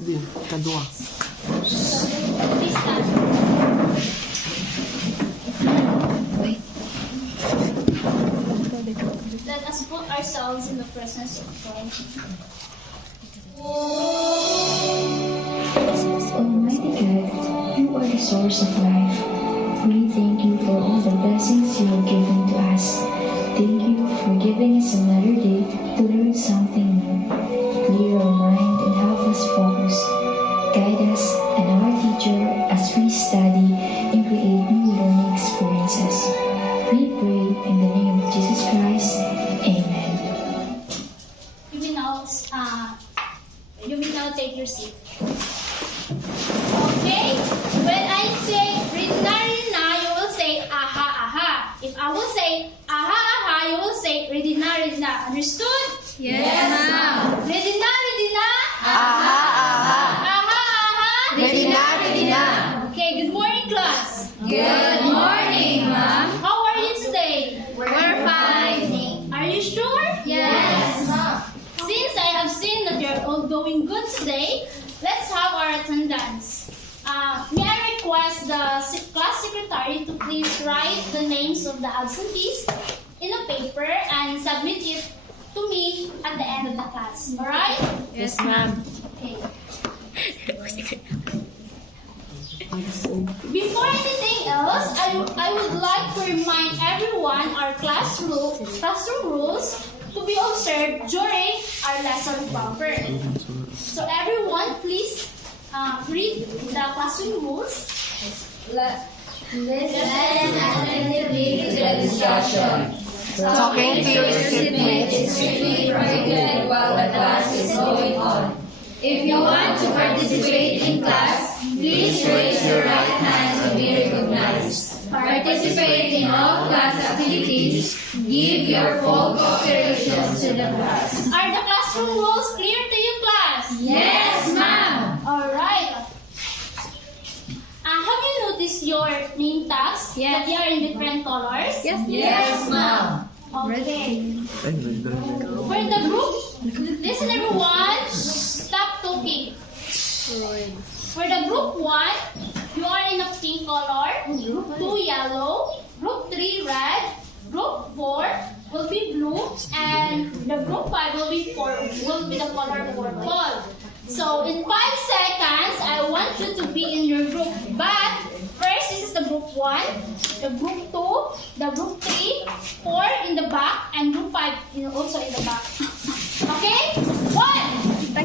Di, kadua. Please stand. Let us put ourselves in the presence of God. Almighty God, you are the source of life. We thank you for all the blessings you have given to us. Thank you for giving us another day to learn something new. Clear our mind and help us focus. Guide us and our teacher as we study and create new learning experiences. We pray in the name of Jesus Christ. Amen. You will now take your seat. Okay? When I say Rina Rina, you will say aha aha. If I will say aha aha, you will say Redina Redina. Understood? Yes, ma'am. Redina Redina. Aha, aha. Aha aha. Redina, redina. Okay, good morning class. Good morning, ma'am. How are you today? We're fine. Are you sure? Yes, ma'am. Since I have seen that you're all doing good today, let's have our attendance. May I request the class secretary to please write the names of the absentees in a paper and submit it to me at the end of the class. Alright? Yes, ma'am. Okay. Before anything else, I would like to remind everyone our classroom rules to be observed during our lesson proper. So everyone, please read the classroom rules. Listen attentively to the instruction. Talking to your seatmates is strictly prohibited while the class is going on. If you want to participate in class, please raise your right hand to be recognized. Participate in all class activities. Give your full cooperation to the class. Are the classroom rules clear to you, class? Yes, ma'am. Alright. Have you noticed your name tags? Yes. That they are in different colors? Yes, ma'am. Okay. For the group, listen everyone, stop talking. For the group 1, you are in a pink color, group 2 yellow, group 3 red, group 4 will be blue, and the group 5 will be the color purple. So in 5 seconds, I want you to be in your group. But first, this is the group 1, the group 2, the group 3, 4 in the back, and group 5 also in the back. Okay? 1, 2, 3,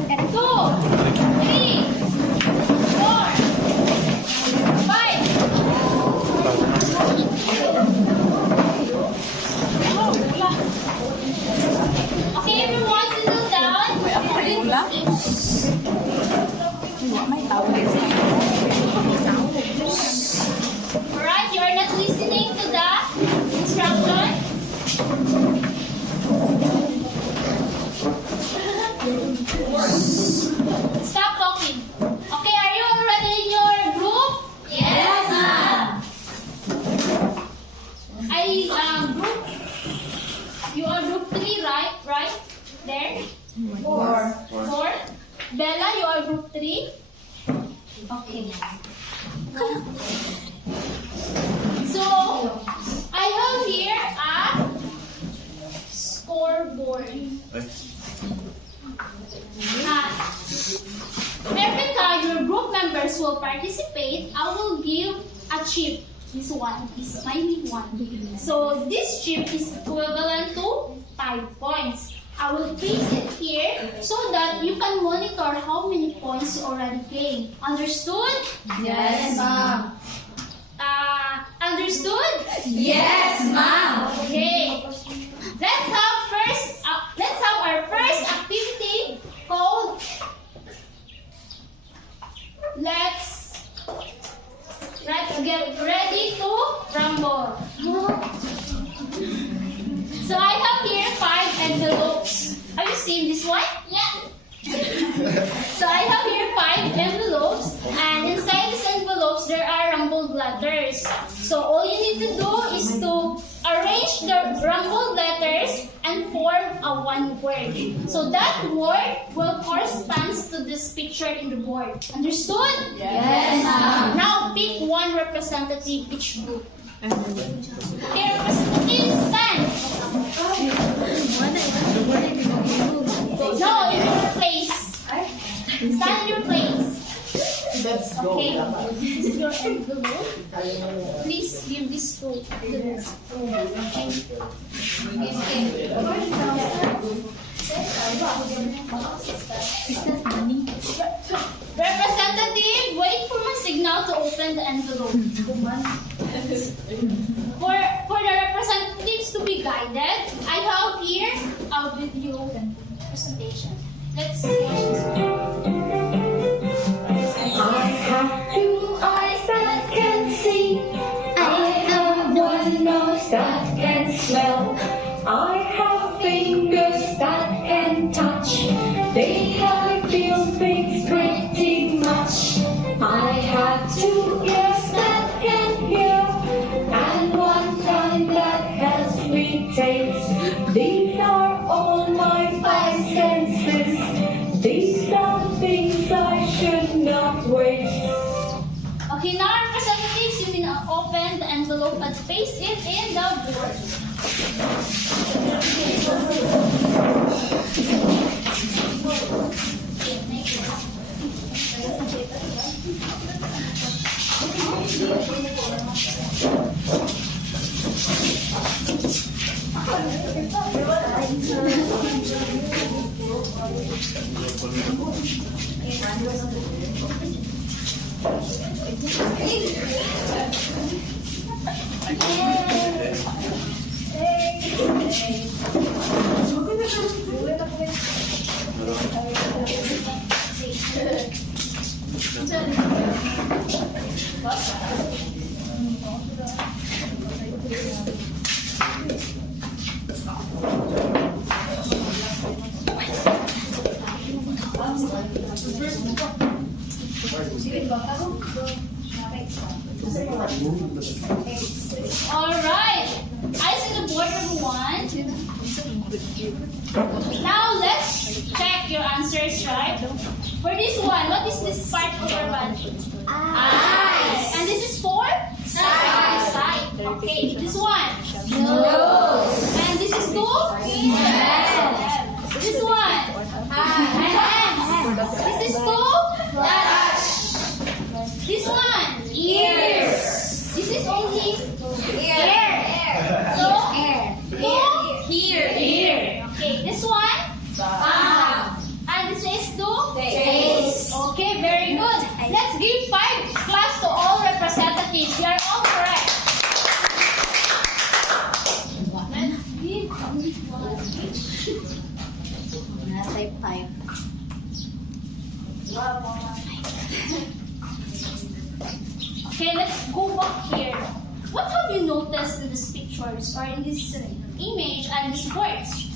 4, 5. Okay, everyone, settle down. Alright, you are not listening to the instruction? Stop talking. Okay, are you already in your group? Yes, ma'am. You are group 3, right? Right? There? 4. 4. Bella, you are group 3? Okay. So, I have here a scoreboard. Every time your group members will participate, I will give a chip. This one is my one. So, this chip is equivalent to 5 points. I will place it here so that you can monitor how many points you already gained. Understood? Yes, ma'am. Understood? Yes, ma'am. Okay. Let's have our first activity called Let's get ready to rumble. So I have here 5 envelopes. Have you seen this one? Yeah. So I have here 5 envelopes, and inside these envelopes there are rumbled letters. So all you need to do is to arrange the rumbled letters and form a one word. So that word will correspond to this picture in the board. Understood? Yes, ma'am. Now pick one representative each group. Okay, representatives, stand. No, in your place. Stand in your place. Okay, this is your envelope. Please give this to the representative, wait for my signal to open the envelope. For the representatives to be guided, I have here a video presentation. Let's see. I have two eyes that can see. I have one nose that can smell. I have fingers that can touch. They help me feel things pretty much. I have two ears that can hear, and one tongue that helps me taste. These are all my five senses. These are things I should not waste. Okay, now representatives, you can open the envelope and paste it in the board. Alright, eyes on the board, everyone. Now let's check your answers, right? For this one, what is this part of your body? Eyes. And this is for? Sight. Okay, this one? Nose. And this is two? Yes. This one? Hands. This is two? Touch. This one? Ears. This is only Ear. So, Ear. here. Okay, this one? Palm. And this is two? Face. Okay, very good. Let's give 5 claps to all representatives. You are all correct. Let's give one each. Okay, let's go back here. What have you noticed in these pictures or in this image and these words?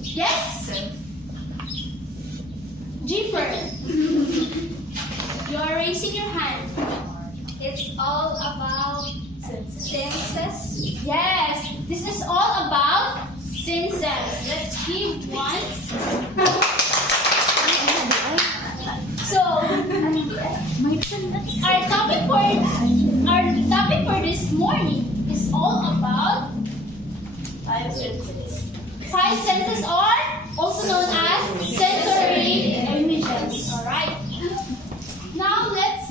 Yes? Jeeper, you are raising your hand. It's all about senses. Yes, this is all about senses. Let's give one. So, our topic for this morning is all about 5 senses. 5 senses, or also known as sensory images. All right. Now let's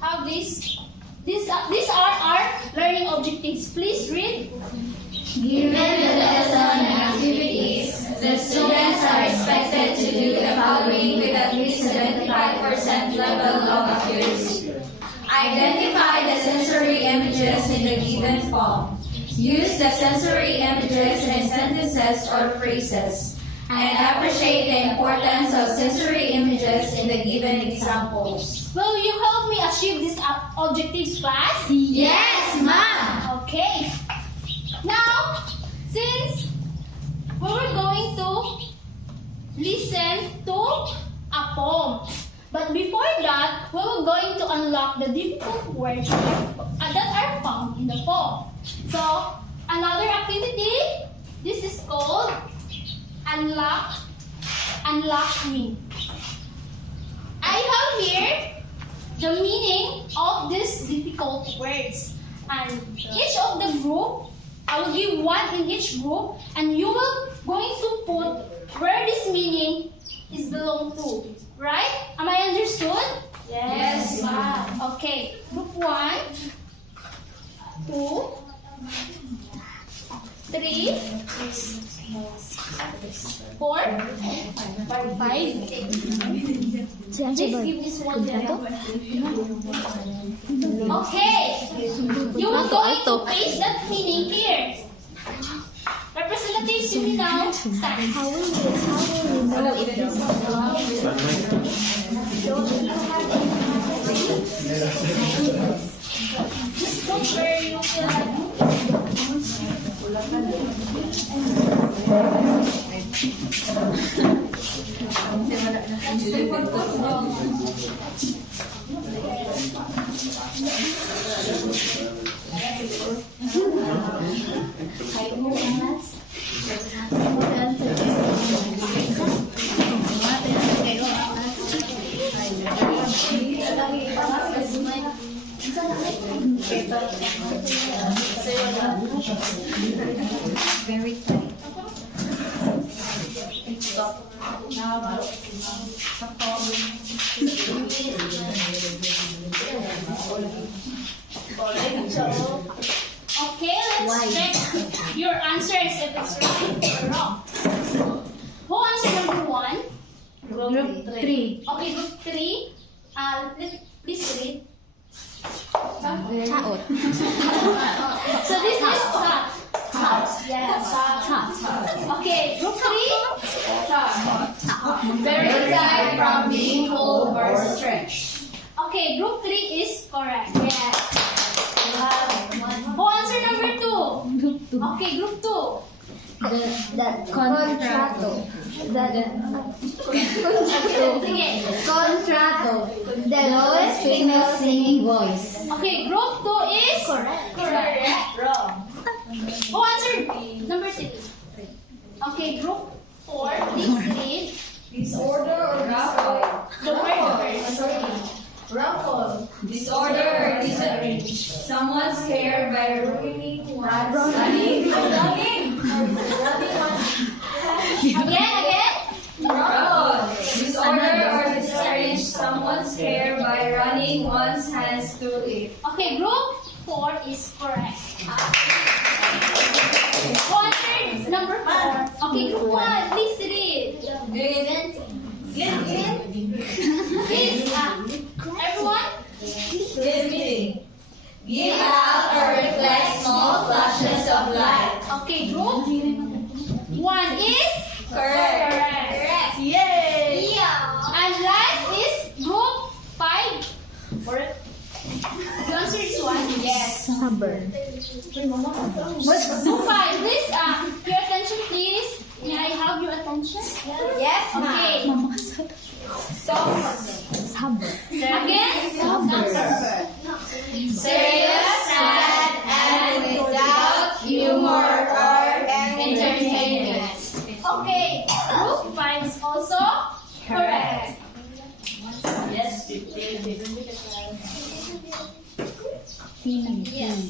have this. These are our learning objectives. Please read. Given the lesson and activities, the students are expected to do the following with at least 75% level of accuracy. Identify the sensory images in the given poem. Use the sensory images in sentences or phrases. And appreciate the importance of sensory images in the given examples. Will you help me achieve these objectives, class? Yes, ma'am! Okay. Now, since we were going to listen to a poem, But before that, we were going to unlock the difficult words that are found in the poem. So, another activity, this is called Unlock Me. I have here the meaning of these difficult words. And each of the group, I will give one in each group, and you will going to put where this meaning is belong to. Right? Am I understood? Yes, ma'am. Okay. Group 1, 2, 3, 4, 5. Please give this one to them. Okay. You will going to paste that meaning here. Representatives, you will now start. How will we know if this is wrong? Just look where you Very tight. Okay, let's check your answers if it's right or wrong. Who answered number 1? Group 3. Okay, group 3. Please read. Chaot. So this is hot. Yes. Hot. Okay, group 3. Very tired from being pulled or stretched. Okay, group 3 is correct. Yes. Who answered number 2? Group 2. Okay, group 2. The contrato. Sige. Contrato. The lowest female singing voice. Okay, group 2 is correct. Wrong. Who answered number 3? Okay, group 4, please read Disorder or ruffle. the word. Ruffle. Disorder or disarrange. Someone's hair by ruining running. Again. Ruffle. Disorder or disarrange someone's hair by running one's hands through it. Okay, group 4 is correct. Who answered number 4? Okay, group 1, please read. Please, everyone. Glinting. Give out or reflect small flashes of light. Okay, group 1 is correct. Yay! And last is group 5. You answered this one? Yes. Stubborn. Group 5, please, your attention, please. May I have your attention? Yes, Okay. Stubborn. Again? Serious, sad, and without humor or entertainment. Okay. Group 5 is also correct. Yes. Yes.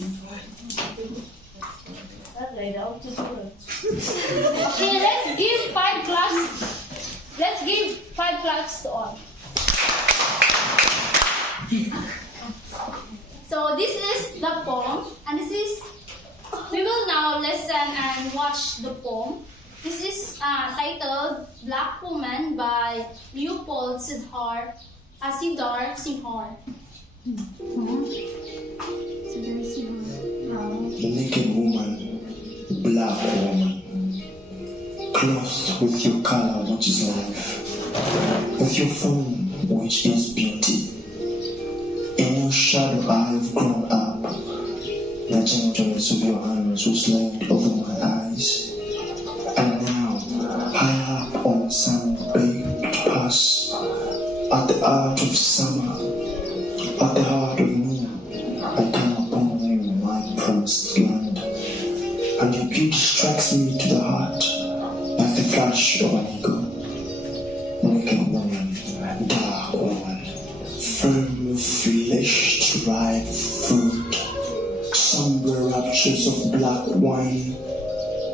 Okay, let's give 5 claps. Let's give 5 claps to all. So this is the poem, and this is, we will now listen and watch the poem. This is titled Black Woman by Leopold Sidar Singhar. Naked woman, black woman, clothed with your color, which is life, with your form, which is beauty. In your shadow I have grown up. The gentleness of your hands was laid over my eyes. And now, high up on some baked pass, At the heart of summer, at the heart of moon, I come upon you, my promised land. And your beauty strikes me to the heart like the flash of an eagle. Naked woman, dark woman, firm of flesh to ripe fruit, somber raptures of black wine,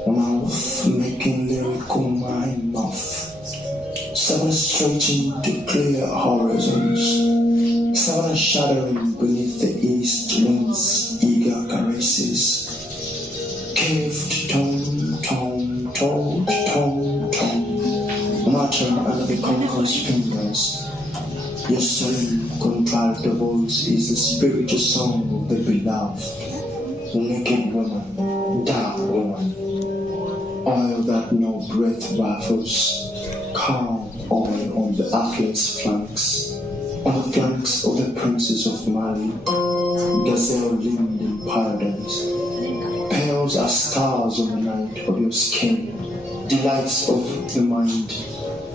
mouth making lyrical my mouth. Savannah stretching to clear horizons, Savannah shuddering beneath the east wind's eager caresses. Caved tone, tone, told, tone, tone, matter under the conqueror's fingers. Your solemn contralto voice is the spiritual song of the beloved. Naked woman, dark woman, oil that no breath baffles. Calm oil on the athlete's flanks, on the flanks of the princes of Mali, gazelle limbed in paradise. Pearls are stars on the night of your skin, delights of the mind,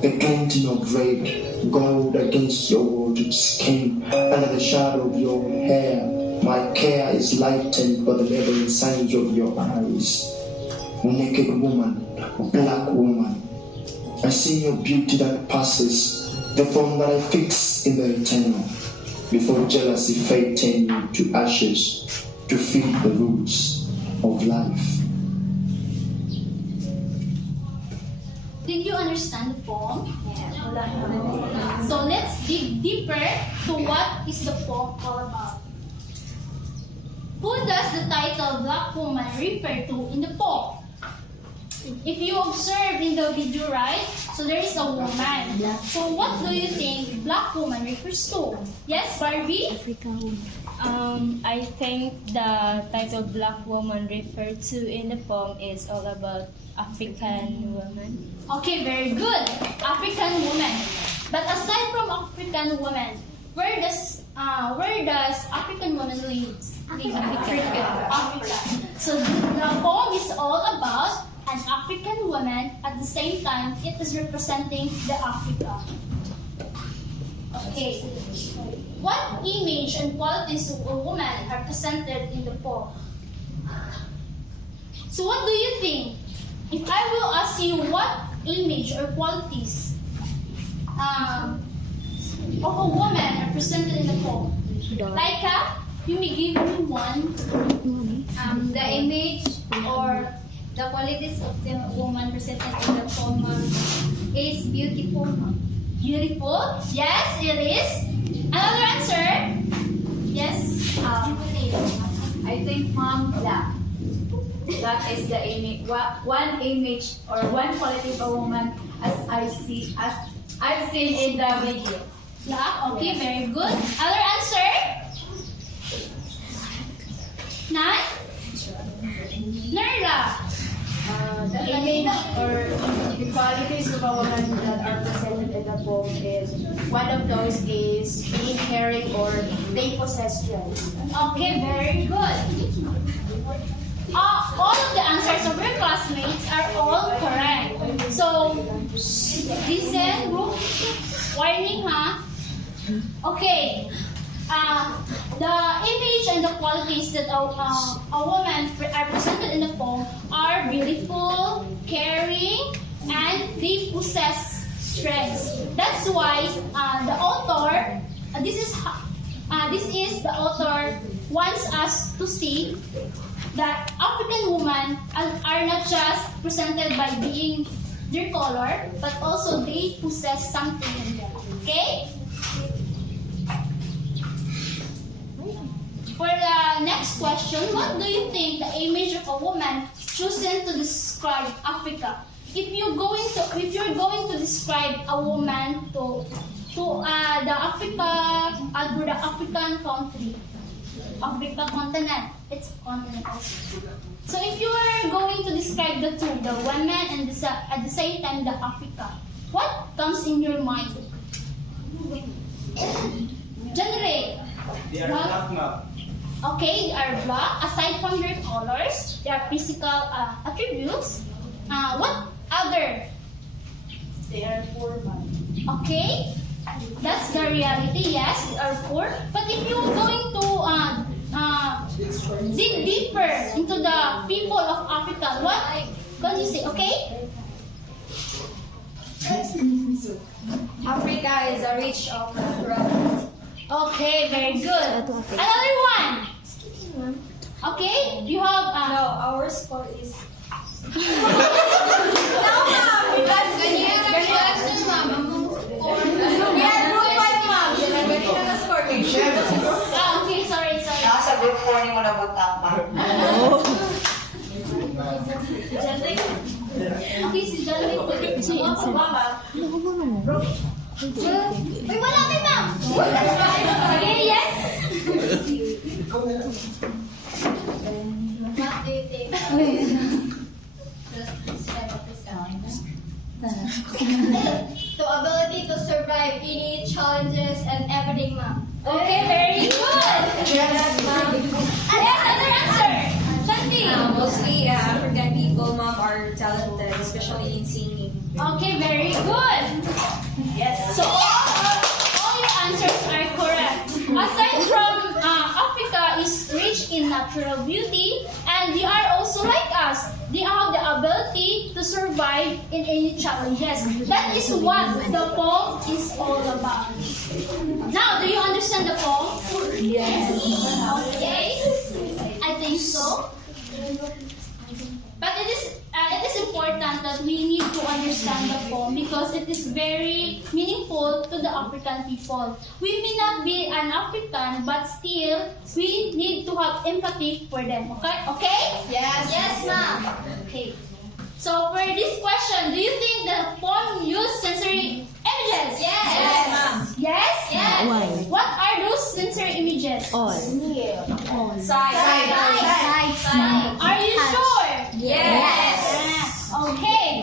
the glinting of red, gold against your watered skin, under the shadow of your hair. My care is lightened by the leveling signs of your eyes. Naked woman, black woman, I see your beauty that passes, the form that I fix in the eternal, before jealousy fating you to ashes, to feed the roots of life. Did you understand the poem? So let's dig deeper to what is the poem all about. Who does the title Black Woman refer to in the poem? If you observe in the video, right, so there is a woman. So what do you think Black Woman refers to? Yes, Barbie? I think the title Black Woman referred to in the poem is all about African woman. Okay, very good. African woman. But aside from African woman, where does African woman live? Africa. So the poem is all about an African woman. At the same time, it is representing the Africa. Okay. What image and qualities of a woman are presented in the poem? So what do you think? If I will ask you what image or qualities of a woman are presented in the poem? Laika, you may give me one. The image or the qualities of the woman presented in the poem is beautiful. Beautiful? Yes, it is. Another answer? Yes. I think Mom Black. That is the image, one image or one quality of a woman as I've seen in the video. Black. Okay, very good. Other answer? Nine? Nerla. The image or the qualities of a woman that are presented in the poem is, one of those is being caring or they possess strength. Okay, very good. All of the answers of your classmates are all correct. So, listen, group, warning, huh? Okay. The image and the qualities that a woman are presented in the poem are beautiful, caring, and they possess strengths. That's why the author, this is the author wants us to see that African women are not just presented by being their color, but also they possess something in them. Okay? For the next question, what do you think the image of a woman chosen to describe Africa? If you're going to describe a woman to the African country, Africa continent, it's continent also. So if you are going to describe the two, the women and at the same time the Africa, what comes in your mind? Generate. They are black now. Okay, they are black. Aside from their colors, their physical attributes. What other? They are formal. Okay. that's the reality. Yes, we are poor. But if you're going to dig deeper into the people of Africa, what can you say? Okay? Africa is a rich of natural. Okay, very good. Another one. Okay, you have No, our score is. No, ma'am, because question, ma'am. we are group 5, ma'am. Ganito na score. Okay, sorry. Nasa group 4 ni mo na butang pa. Okay, si John Wick. Uy, wala kay ma'am. Okay, yes? What do you think? To ability to survive any challenges and everything, ma'am. Okay, very good. Yes, other answer. Shanti. Mostly African people, ma'am, are talented, especially in singing. Okay, very good. Yes. So all your answers are correct. Aside from Africa is rich in natural beauty, and they are also like us. They have the ability to survive in any challenges. That is what the poem is all about. Now, do you understand the poem? Yes. Okay. I think so. But it is important that we need to understand the poem because it is very meaningful to the African people. We may not be an African, but still we need to have empathy for them. Okay? Okay? Yes, ma'am. Okay. So for this question, do you think the poem used sensory images? Yes, ma'am. Yes? Yes. What are those sensory images? Sight. Are you sure? Yes. Okay.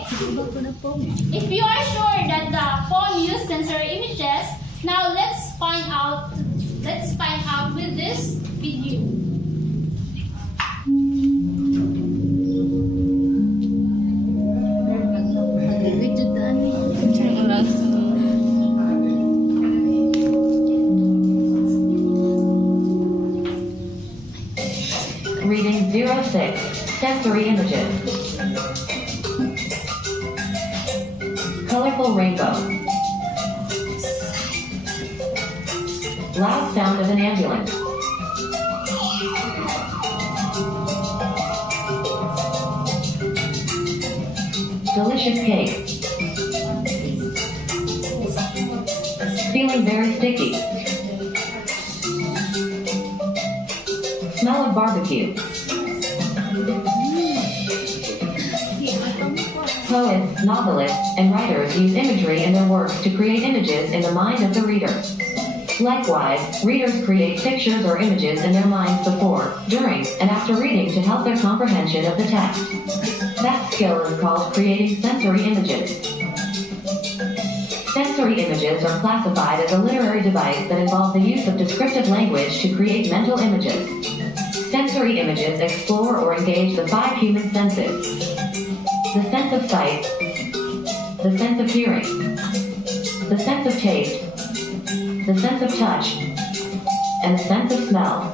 If you are sure that the poem used sensory images, now let's find out with this video. Reading 06, sensory images. Colorful rainbow. Loud sound of an ambulance. Delicious cake. Feeling very sticky. Smell of barbecue. Poets, novelists, and writers use imagery in their works to create images in the mind of the reader. Likewise, readers create pictures or images in their minds before, during, and after reading to help their comprehension of the text. That skill is called creating sensory images. Sensory images are classified as a literary device that involves the use of descriptive language to create mental images. Sensory images explore or engage the 5 human senses. The sense of sight, the sense of hearing, the sense of taste, the sense of touch, and the sense of smell.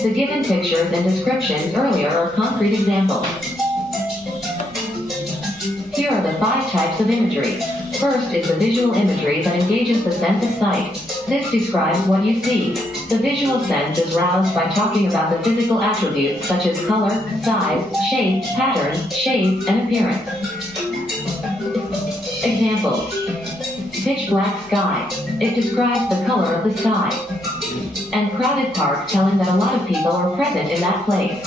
The given pictures and descriptions earlier are concrete examples. Here are the 5 types of imagery. First is the visual imagery that engages the sense of sight. This describes what you see. The visual sense is roused by talking about the physical attributes such as color, size, shape, pattern, shades, and appearance. Examples. Pitch black sky. It describes the color of the sky. And crowded park, telling that a lot of people are present in that place.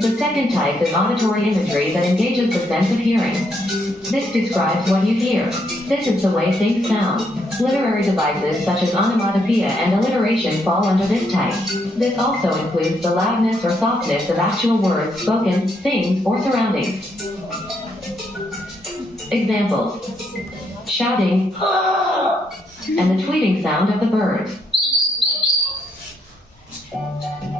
The second type is auditory imagery that engages the sense of hearing. This describes what you hear. This is the way things sound. Literary devices such as onomatopoeia and alliteration fall under this type. This also includes the loudness or softness of actual words spoken, things, or surroundings. Examples. Shouting, and the tweeting sound of the birds.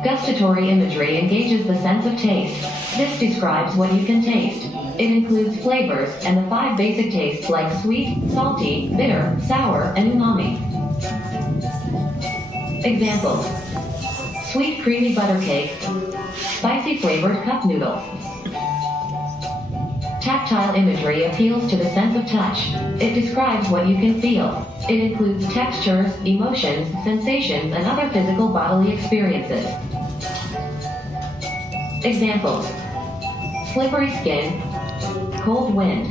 Gustatory imagery engages the sense of taste. This describes what you can taste. It includes flavors and the 5 basic tastes like sweet, salty, bitter, sour, and umami. Examples: sweet creamy butter cake, spicy flavored cup noodle. Tactile imagery appeals to the sense of touch. It describes what you can feel. It includes textures, emotions, sensations, and other physical bodily experiences. Examples: slippery skin, cold wind.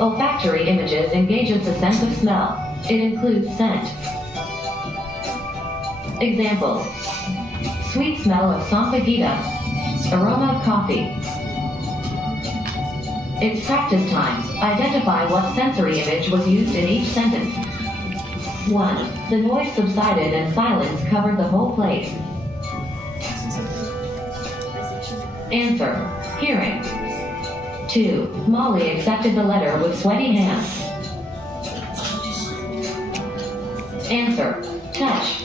Olfactory images engages the sense of smell. It includes scent. Examples: sweet smell of sampaguita, aroma of coffee. It's practice time. Identify what sensory image was used in each sentence. 1. The noise subsided and silence covered the whole place. Answer: hearing. 2. Molly accepted the letter with sweaty hands. Answer: touch.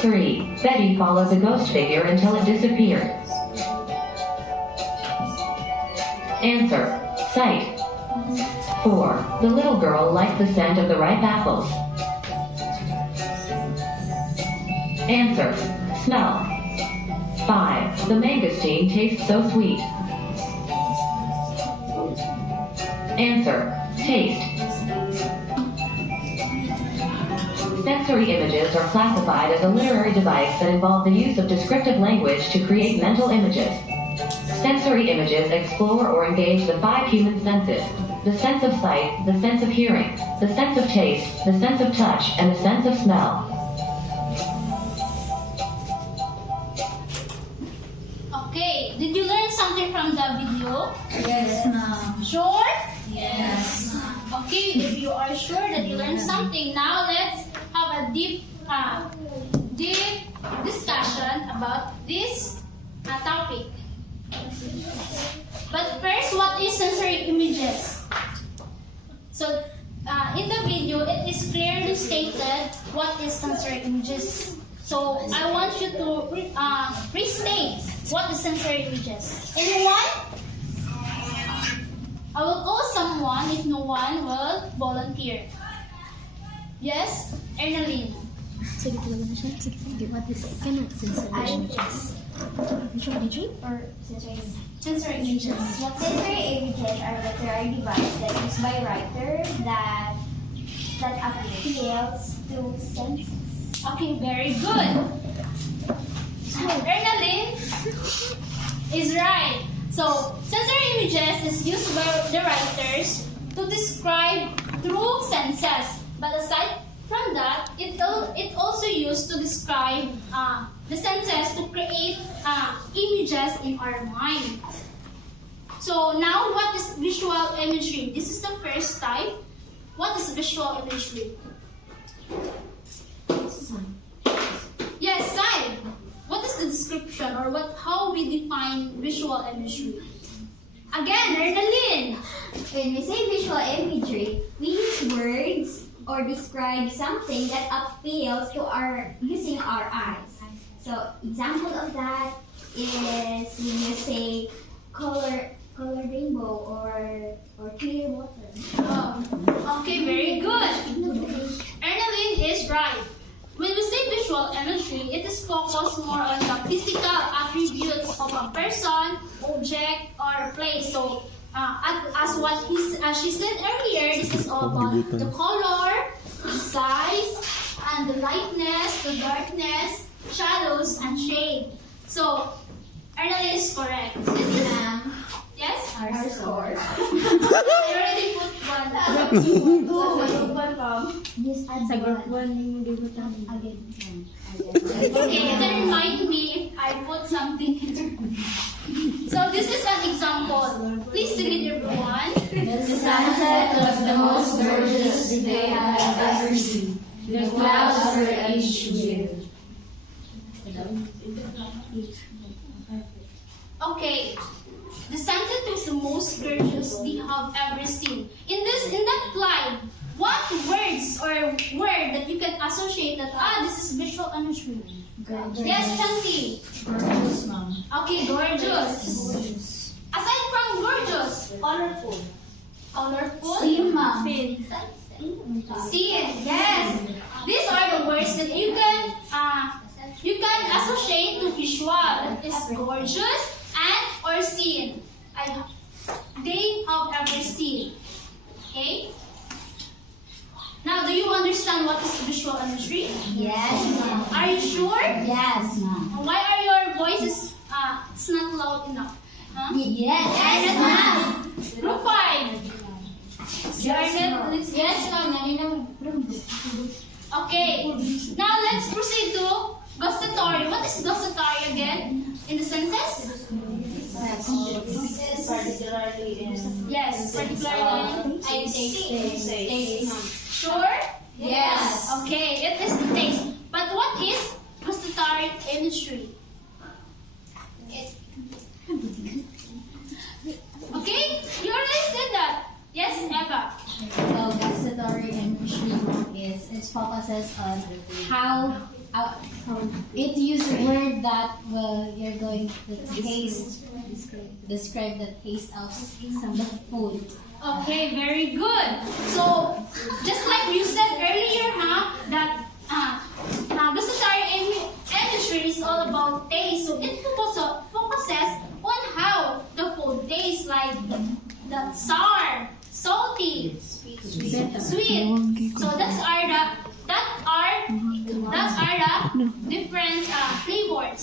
3. Betty followed the ghost figure until it disappeared. Answer: sight. 4. The little girl liked the scent of the ripe apples. Answer: smell. 5. The mangosteen tastes so sweet. Answer: taste. Sensory images are classified as a literary device that involve the use of descriptive language to create mental images. Sensory images explore or engage the 5 human senses: the sense of sight, the sense of hearing, the sense of taste, the sense of touch, and the sense of smell. Okay, did you learn something from the video? Yes, ma'am. Sure? Yes. Okay, if you are sure that you learned something, now let's have a deep discussion about this topic. But first, what is sensory images? So, in the video, it is clearly stated what is sensory images. So, I want you to restate what is sensory images. Anyone? I will call someone if no one will volunteer. Yes? Ernaline. What is sensory images? Or sensory images. What Sensory images are literary devices that used by writers that appeals to senses. Okay, very good. Ernaline is right. So, sensory images is used by the writers to describe through senses. But aside from that, it also used to describe the senses to create images in our mind. So now, what is visual imagery? This is the first type. What is visual imagery? Yes, sign. What is the description or how we define visual imagery? Again, Ernaline. When we say visual imagery, we use words or describe something that appeals to using our eyes. So example of that is when you say color rainbow or clear water. Okay, very good. Ernaline is right. When we say visual imagery, it is focused more on the physical attributes of a person, object, or place. So, as she said earlier, this is all about the color, the size, and the lightness, the darkness, shadows, and shade. So, Ernaline is correct. This is yes? Our scores. I already put one. Yes, Sa group 1 yung again. Okay, you can remind me if I put something in. So this is an example. Please read everyone. The sunset was the most gorgeous day I have ever seen. The clouds were edged with. Okay. The sunset was the most gorgeous we have ever seen. In that slide, what words words or word that you can associate that, this is visual imagery? Yes, Chunky. Gorgeous, ma'am. Okay, gorgeous. Aside from gorgeous, Colorful. colorful. Scene, ma'am. Scene, yes. These are the words that you can associate to visual. That is gorgeous and or scene. They have ever seen. Okay. Now, do you understand what is visual imagery? Yes, ma'am. Are you sure? Yes, ma'am. Why are your voices it's not loud enough? Huh? Yes, ma'am. Group 5. Yes, ma'am. Okay. Now let's proceed to gustatory. What is gustatory again in the sentence? Yes, particularly I taste. Sure? Yes. Okay, it is the taste. But what is gustatory imagery? Okay? You already said that. Yes, Eva. So, gustatory imagery is it focuses on how it uses a word that you're going to taste, describe the taste of some food. Okay, very good. So, just like you said earlier, that gustatory imagery is all about taste. So, it focuses on how the food tastes, like the sour, salty, sweet. So that's are the different flavors.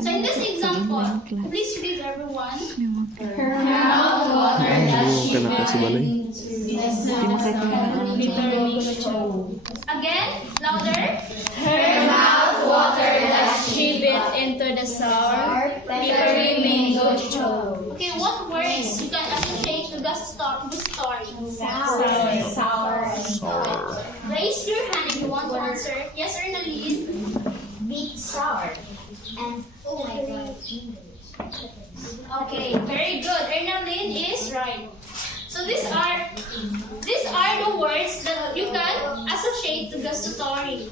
So in this example, please read everyone. Her mouth watered as she Again, louder. Her mouth watered as she bit into the sour, peppery mango chow. Okay, what words you can associate to the story? sour. Raise your hand if you want to answer. Yes or no, Lynn? Beet sour. And oh my god. Okay, very good. Ernalyn is right. So these are the words that you can associate to gustatory.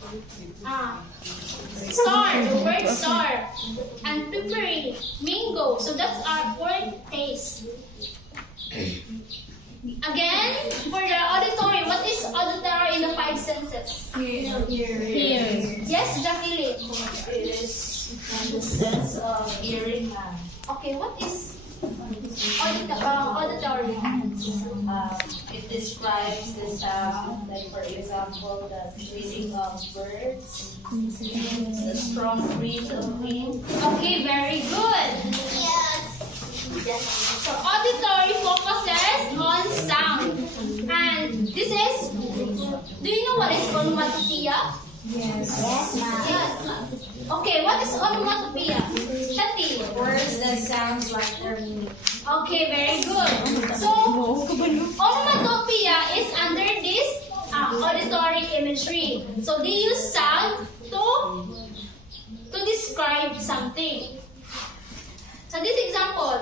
Star, the word star, and peppery, mango. So that's our word taste. Again, for the auditory, what is auditory in the 5 senses? Here. Yes, Jacqueline. It is in the sense of hearing, ma'am. Okay, what is auditory? It describes the sound, like for example, the breathing of birds, the strong breeze of wind. Okay, very good. So auditory focuses on sound. And this is, do you know what is onomatopoeia? Yes, ma'am. Yes. Okay, what is onomatopoeia? Shanti. Words that sounds like their meaning. Okay, very good. So, onomatopoeia is under this auditory imagery. So, they use sound to describe something. So, this example,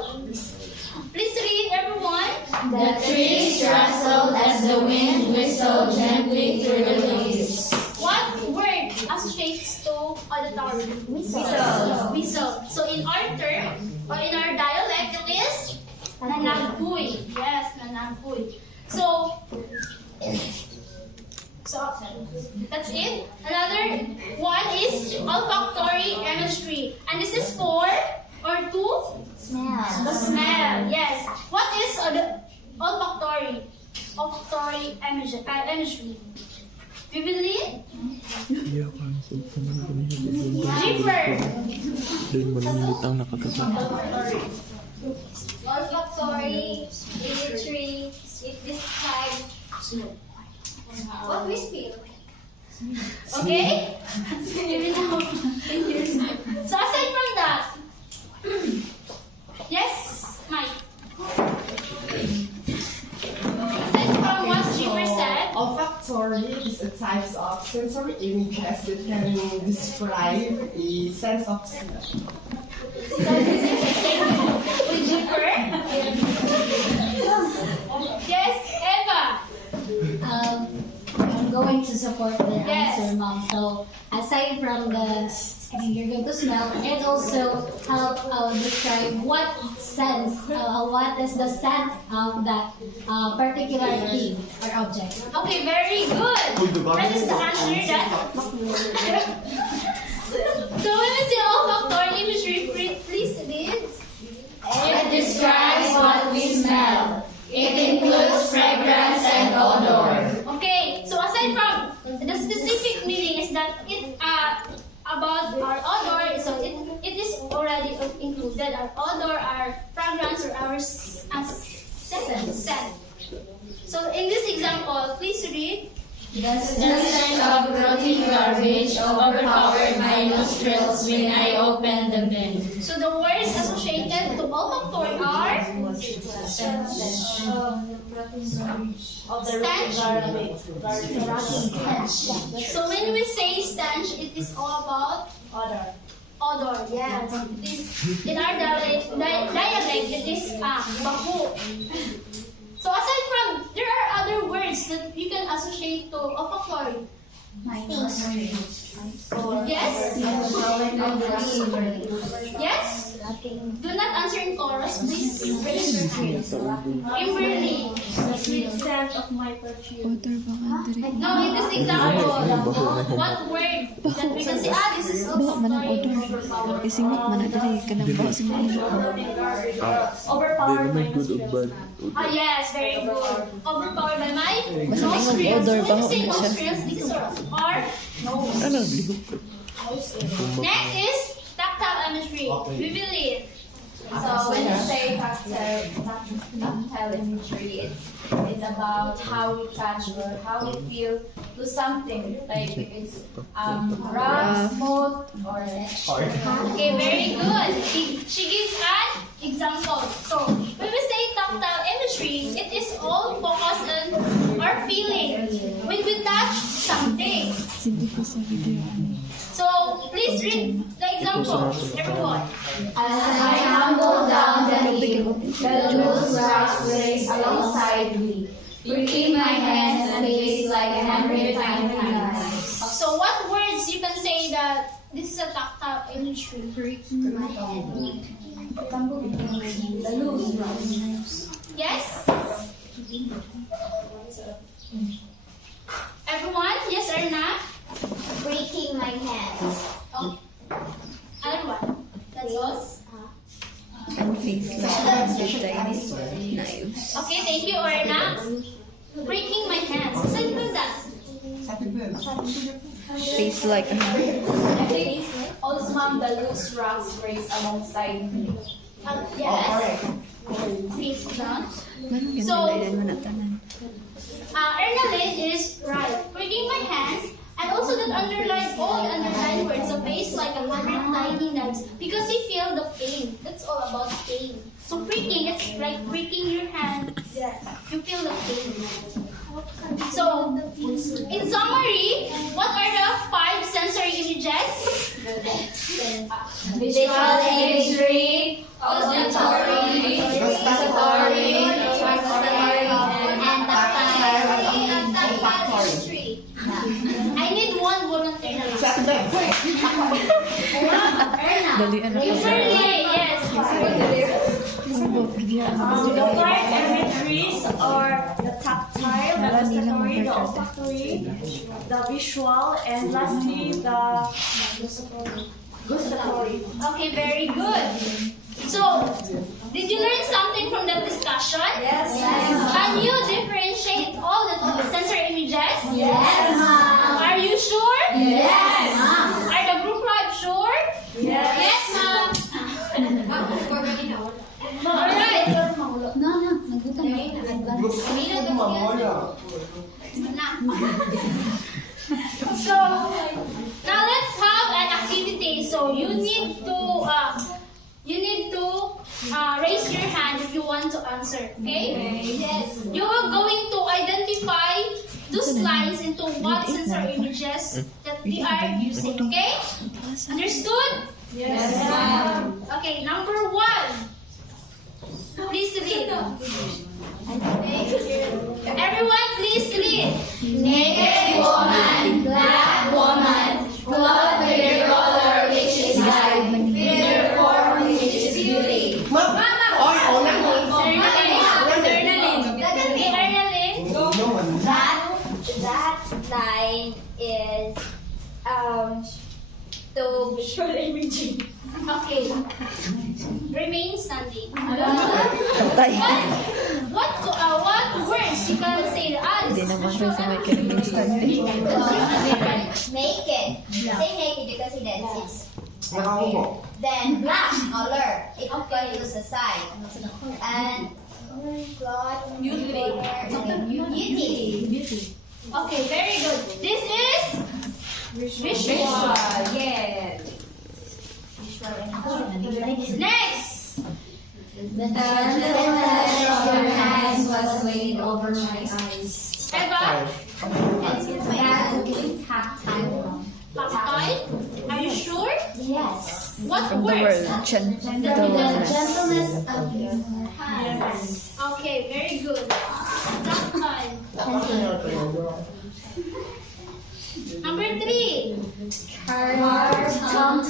please read everyone. The trees rustled as the wind whistled gently through the leaves. What word associates to auditory? Whistle. So, in our term, or in our dialect, it is nanagpuy. Yes, nanagpuy. So that's it. Another one is olfactory imagery. And this is for or to Smell. the smell. Yes. What is olfactory imagery? Vividly? Deeper. Olfactory imagery. It describes what we feel. Okay? So aside from that, yes, Mike. Aside from what Streamer said, Olfactory is a type of sensory images that can describe a sense of smell. so this is deeper. Yes, Eva. I'm going to support their Yes. answer, Mom. So aside from the you're going to smell, it also help describe what sense, what is the scent of that particular thing or object. Okay, very good. That is the answer that. So when we say olfactory imagery, please read. It describes what we smell. It includes fragrance and odor. Okay, so aside from the specific meaning is that it about our odor, so it is already included our odor, our fragrance, or our scent. So in this example, please read. The scent of rotting garbage overpowered my nostrils when I opened the bin. So the words associated to olfactory are stench. So when we say stench, it is all about odor. Yes. In our dialect, it is baho. So aside from, there are other words that you can associate to olfactory. Yes? Yes? Do not answer in chorus, please. Kimberly. The sweet scent of my perfume. No, in this example, what word that we can say, this is olfactory. Isingot man na diri kanang ba sa Overpowered by nostrils. Yes, very good. Overpowered by my nostrils. odor, When you baho say na siya. nostrils, these are nose. Next is tactile imagery. We will read. So when you say tactile imagery, it's about how we touch or how we feel to something. Like if it's rough, smooth, or Okay, very good. She gives an example. So when we say tactile imagery, it is all focused on our feeling when we touch something. So please read the example, everyone. as I tumble down the hill, the loose rocks race alongside me, breaking my hands and face like 100 tiny knives. So what words you can say that this is a tactile imagery? Breaking my hand. The loose rocks. Yes? Everyone, yes or not? Breaking my hands. Oh. Other one. That's all. and face like tiny knives. Okay, thank you, Orna. Breaking my hands. Aside from that. Face like a I think also ma'am, the loose rocks race alongside me. Yes. Face down. man So, man na tanan. Ernalyn is right. Breaking my hands. And also that underline, all the underlined words, a face like 100 tiny knives. Because you feel the pain. That's all about pain. So breaking, it's like breaking your hand. Yeah. You feel the pain. So, in summary, what are the 5 sensory images? Visual imagery, auditory, gustatory, olfactory, And tactile imagery. I need one volunteer. Dali ano ka ba? Yes. The 5 imageries are the tactile, the gustatory, the olfactory, the visual, and lastly the gustatory. Okay, very good. So, did you learn something from that discussion? Yes. Can you differentiate all the sensory images? Yes. Are you sure? Yes. Are the group lab sure? Yes. Yes, ma'am. Alright. Nagutom So, now let's have an activity. So, you need to raise your hand if you want to answer, okay? Yes. You are going to identify those lines into what sensory images that we are using, okay? Understood? Yes. Okay, number 1. Please read. Everyone, please read. naked woman, Einstein is to visual imaging. Okay. Remain standing. What words you can say as? Naked. Say naked because he dances. Then black color. It equals the side. And beauty. Okay, very good. This is visual. Yes. Next. The your hands was laid over my eyes. Eva, Tactile. tactile. Are you sure? Yes. What words? The gentleness of your hands. Okay, very good. Tactile. Number 3. Tongue.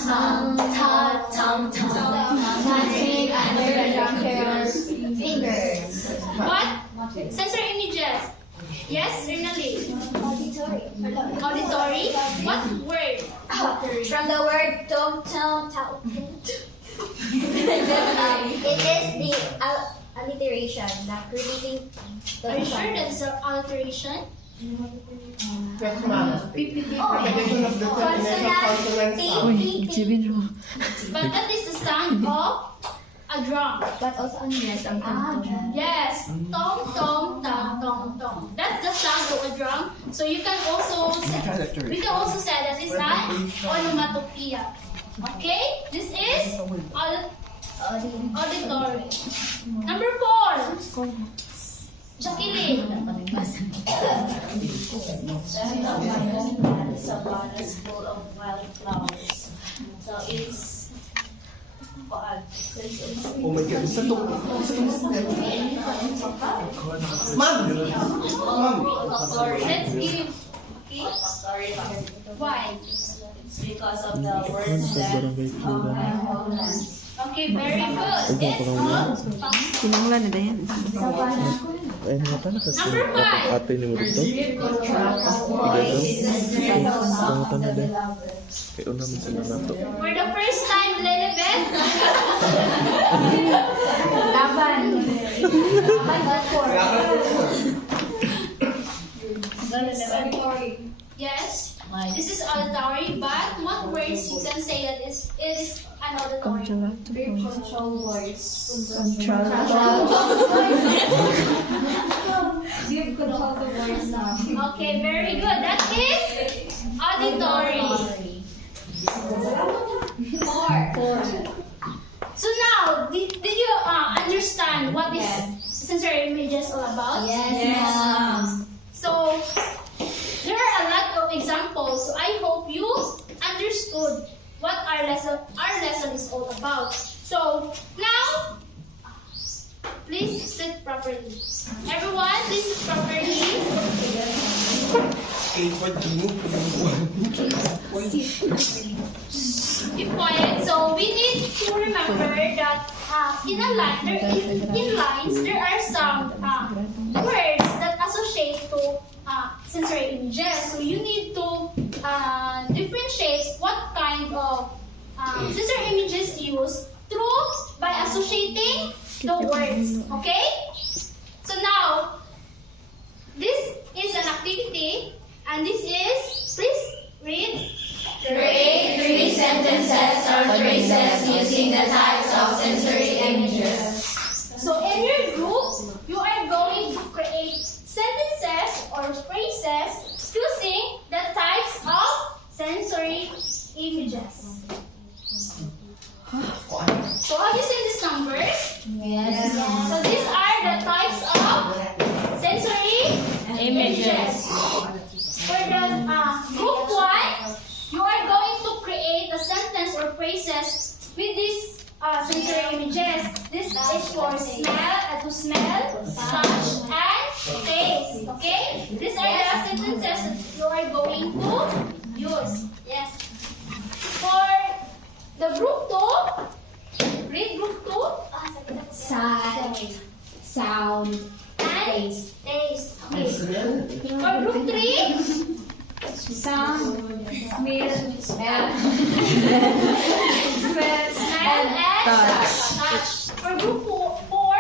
Touching under your fingers. What? Sensory images. Yes, Rinali. Auditory. What word? From the word tongue. It is the alliteration, the creating. Are you sure that's the alteration? Yes, ma'am. Repetition of the initial consonants. But that is the sound of a drum. But also yes, Yes. Tong, tong, tong, tong, tong. That's the sound of a drum. So you can also say, we can also say that it's an onomatopoeia. Okay? This is auditory. Number 4. Jacqueline. Savannah is full of wildflowers. So it's Oh my God, Ma'am! Let's give. sorry. Why? It's because of the words that Okay, very good. It's Number 5. Ate ni mo dito? Kaya naman sila na to. For the first time, Lilibet. Yes, this is auditory, but what words you can say that it is an auditory? Control words. Give control the words now. Okay, very good. That is auditory. 4. So now, did you understand what is sensory images all about? Yes. So, there are a lot of examples. So I hope you understood what our lesson is all about. So now, please sit properly. Everyone, please sit properly. Be quiet. So we need to remember that in lines there are some words that associate to sensory images. So you need to differentiate what kind of sensory images used by associating the words. Okay? So now, this is an activity, and this is, please read. Create 3 sentences or phrases using the types of sensory images. So in your group, you are going to create sentences or phrases using the types of sensory images. So have you seen these numbers? Yes. So these are the types of sensory images. For the group 1, you are going to create a sentence or phrases with these sensory images. This is for smell, to smell, touch, and taste. Okay? These are the sentences that you are going to use. Yes. For the group 2, read group 2. Sight, sound, And taste. Okay. For group 3, Sound, smell, Smell and touch. For group 4,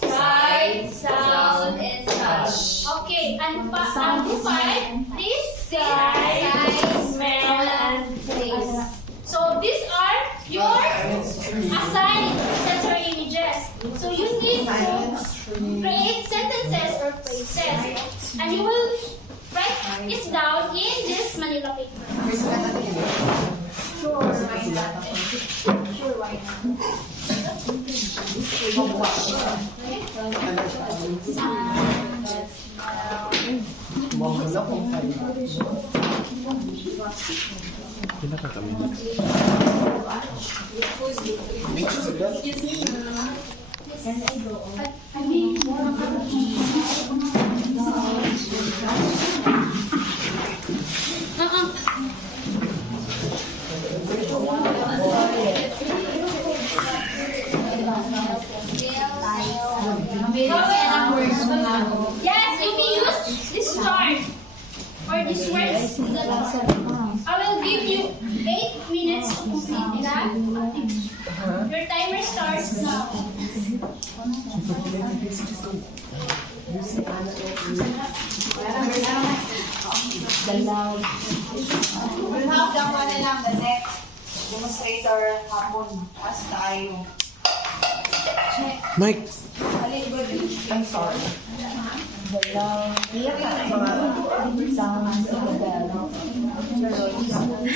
Sight, sound, and touch. okay. And group 5, please Sight, smell, and taste. So these are your assigned sensory images. So you need to create sentences or phrases. And you will write it down in this Manila paper. Sure, why not? Sure, why Yes, you may use this chart or these words. I will give you 8 minutes to complete that. Your timer starts now. We'll have the one na lang, the next demonstrator hapon. As tayo. Mike! I'm sorry.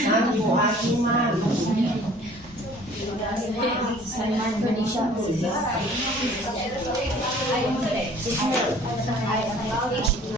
Saan yung aking man?